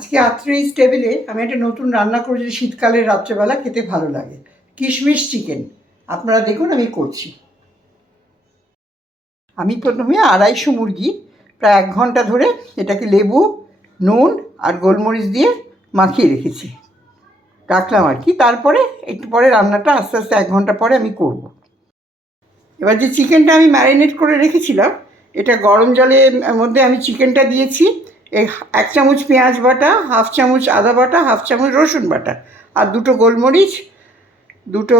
আজকে আত্রেইস টেবিলে আমি একটা নতুন রান্না করেছি, শীতকালের রাত্রেবেলা খেতে ভালো লাগে, কিশমিশ চিকেন। আপনারা দেখুন আমি করছি। আমি প্রথমে 250 মুরগি প্রায় 1 ঘন্টা ধরে এটাকে লেবু, নুন আর গোলমরিচ দিয়ে মাখিয়ে রেখেছি, রাখলাম আর কি। তারপরে একটু পরে রান্নাটা আস্তে আস্তে 1 ঘন্টা পরে আমি করব। এবার যে চিকেনটা আমি ম্যারিনেট করে রেখেছিলাম, এটা গরম জলের মধ্যে আমি চিকেনটা দিয়েছি। 1 চামচ পেঁয়াজ বাটা, 1/2 চামচ আদা বাটা, 1/2 চামচ রসুন বাটা, আর 2টো গোলমরিচ, 2টো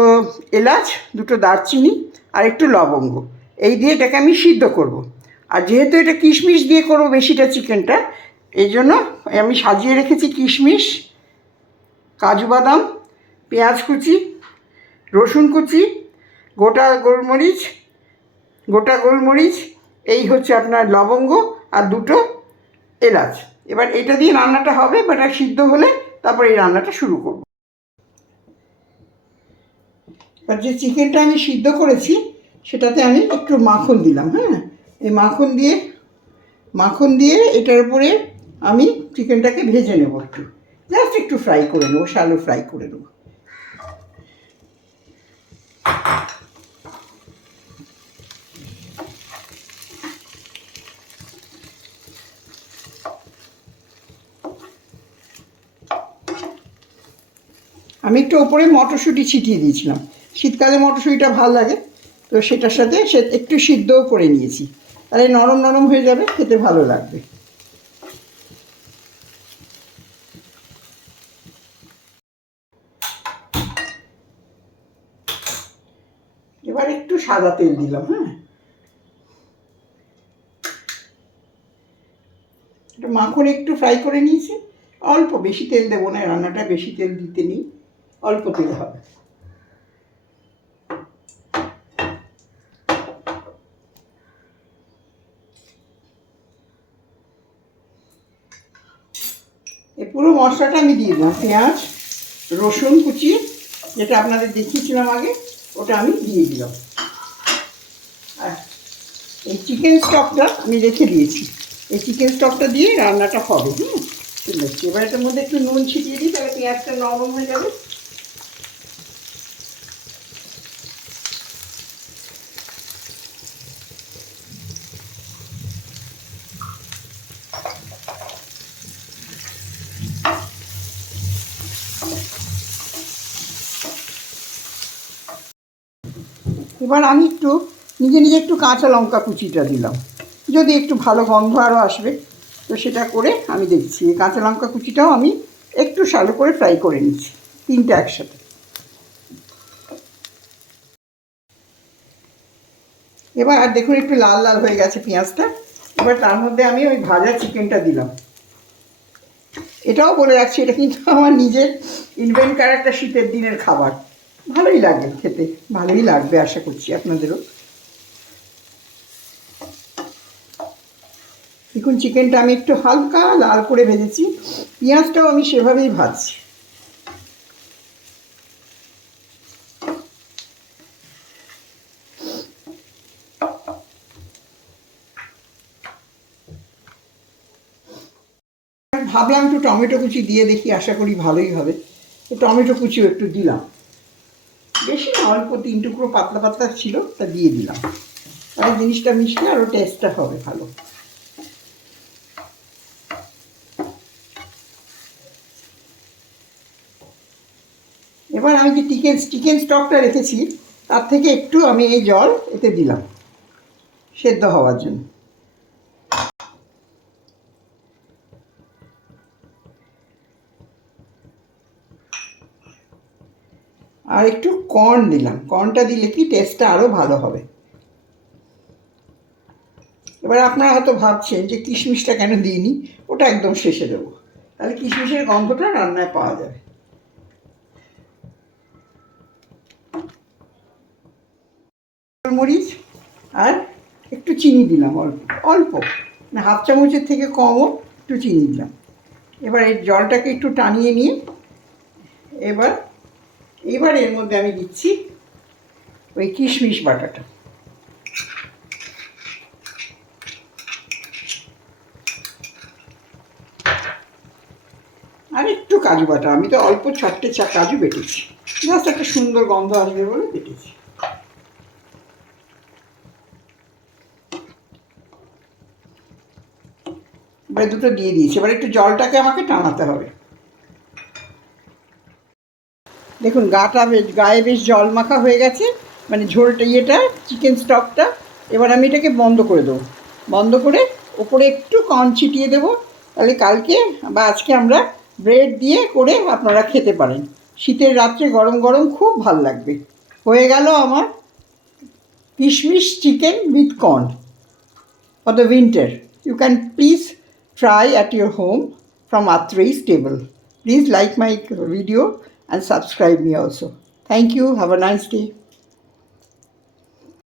এলাচ, 2টো দারচিনি আর একটু লবঙ্গ, এই দিয়ে এটাকে আমি সিদ্ধ করব। আর যেহেতু এটা কিশমিশ দিয়ে করবো বেশিটা চিকেনটা, এই জন্য আমি সাজিয়ে রেখেছি কিশমিশ, কাজু বাদাম, পেঁয়াজ কুচি, রসুন কুচি, গোটা গোলমরিচ, এই হচ্ছে আপনার লবঙ্গ আর 2টো এলাচ। এবার এটা দিয়ে রান্নাটা হবে, বাট আর সিদ্ধ হলে তারপর এই রান্নাটা শুরু করব। এবার যে চিকেনটা আমি সিদ্ধ করেছি সেটাতে আমি একটু মাখন দিলাম। হ্যাঁ, এই মাখন দিয়ে এটার উপরে আমি চিকেনটাকে ভেজে নেব, জাস্ট একটু ফ্রাই করে নেবো, শ্যালো ফ্রাই করে নেবো। আমি একটু ওপরে মটরশুঁটি ছিটিয়ে দিয়েছিলাম, শীতকালে মটরশুঁটিটা ভালো লাগে, তো সেটার সাথে একটু সিদ্ধও করে নিয়েছি, তাহলে নরম নরম হয়ে যাবে, খেতে ভালো লাগবে। এবার একটু সাদা তেল দিলাম। হ্যাঁ, একটু মাখন একটু ফ্রাই করে নিয়েছি, অল্প, বেশি তেল দেবো না, রান্নাটা বেশি তেল দিতে নেই, অল্প তেল হবে। এই পুরো মশলাটা আমি দিয়ে দিলাম, পেঁয়াজ, রসুন কুচি যেটা আপনাদের দেখিয়েছিলাম আগে, ওটা আমি দিয়ে দিলাম। আর এই চিকেন স্টকটা আমি রেখে দিয়েছি, এই চিকেন স্টকটা দিয়ে রান্নাটা হবে। ঠিক আছে, এবার এটার মধ্যে একটু নুন ছিটিয়ে দিই, তাহলে পেঁয়াজটা নরম হয়ে যাবে। এবার আমি নিজে একটু কাঁচা লঙ্কা কুচিটা দিলাম, যদি একটু ভালো গন্ধ আরও আসবে, তো সেটা করে আমি দেখছি। এই কাঁচা লঙ্কা কুচিটাও আমি একটু শ্যালো করে ফ্রাই করে নিচ্ছি, 3টে একসাথে। এবার আর দেখুন একটু লাল লাল হয়ে গেছে পেঁয়াজটা। এবার তার মধ্যে আমি ওই ভাজা চিকেনটা দিলাম। এটাও বলে রাখছি, এটা কিন্তু আমার নিজের ইনভেন্ট করা একটা শীতের দিনের খাবার, ভালোই লাগে খেতে, ভালোই লাগবে আশা করছি আপনাদেরও। দেখুন চিকেনটা আমি একটু হালকা লাল করে ভেজেছি, পেঁয়াজটাও আমি সেভাবেই ভাজছি। ভাবলাম একটু টমেটো কুচি দিয়ে দেখি, আশা করি ভালোই হবে, তো টমেটো কুচিও একটু দিলাম, বেশি না, অল্প 3 টুকরো পাতলা পাতলা ছিল, তা দিয়ে দিলাম, তাহলে জিনিসটা মিশলে আরও টেস্টটা হবে ভালো। এবার আমি যে চিকেন স্টকটা রেখেছি তার থেকে একটু আমি এই জল এতে দিলাম সেদ্ধ হওয়ার জন্য। আর একটু কর্ন দিলাম, কর্নটা দিলে কি টেস্টটা আরও ভালো হবে। এবার আপনারা হয়তো ভাবছেন যে কিশমিশটা কেন দিইনি, ওটা একদম শেষে দেবো, তাহলে কিশমিশের গন্ধটা রান্নায় পাওয়া যাবে। মরিচ আর একটু চিনি দিলাম, অল্প অল্প, মানে 1/2 চামচের থেকে কমও একটু চিনি দিলাম। এবার এই জলটাকে একটু টানিয়ে নিয়ে এবার এর মধ্যে আমি দিচ্ছি ওই কিশমিশ বাটাটা। আর একটু কাজু বাটা, আমি তো অল্প 4টে কাজু বেটেছি, জাস্ট একটা সুন্দর গন্ধ আসবে বলে বেটেছি। এবারে দুটো দিয়ে দিয়েছি, এবার একটু জলটাকে আমাকে টানাতে হবে। দেখুন গায়ে বেশ জল মাখা হয়ে গেছে, মানে ঝোলটা চিকেন স্টকটা। এবার আমি এটাকে বন্ধ করে দেবো, বন্ধ করে ওপরে একটু কর্ন ছিটিয়ে দেবো। তাহলে কালকে বা আজকে আমরা ব্রেড দিয়ে করে আপনারা খেতে পারেন, শীতের রাত্রে গরম গরম খুব ভাল লাগবে। হয়ে গেল আমার কিশমিশ chicken with corn for the winter. You can please try at your home from Atri's table. Please like my video and subscribe me also. Thank you. Have a nice day.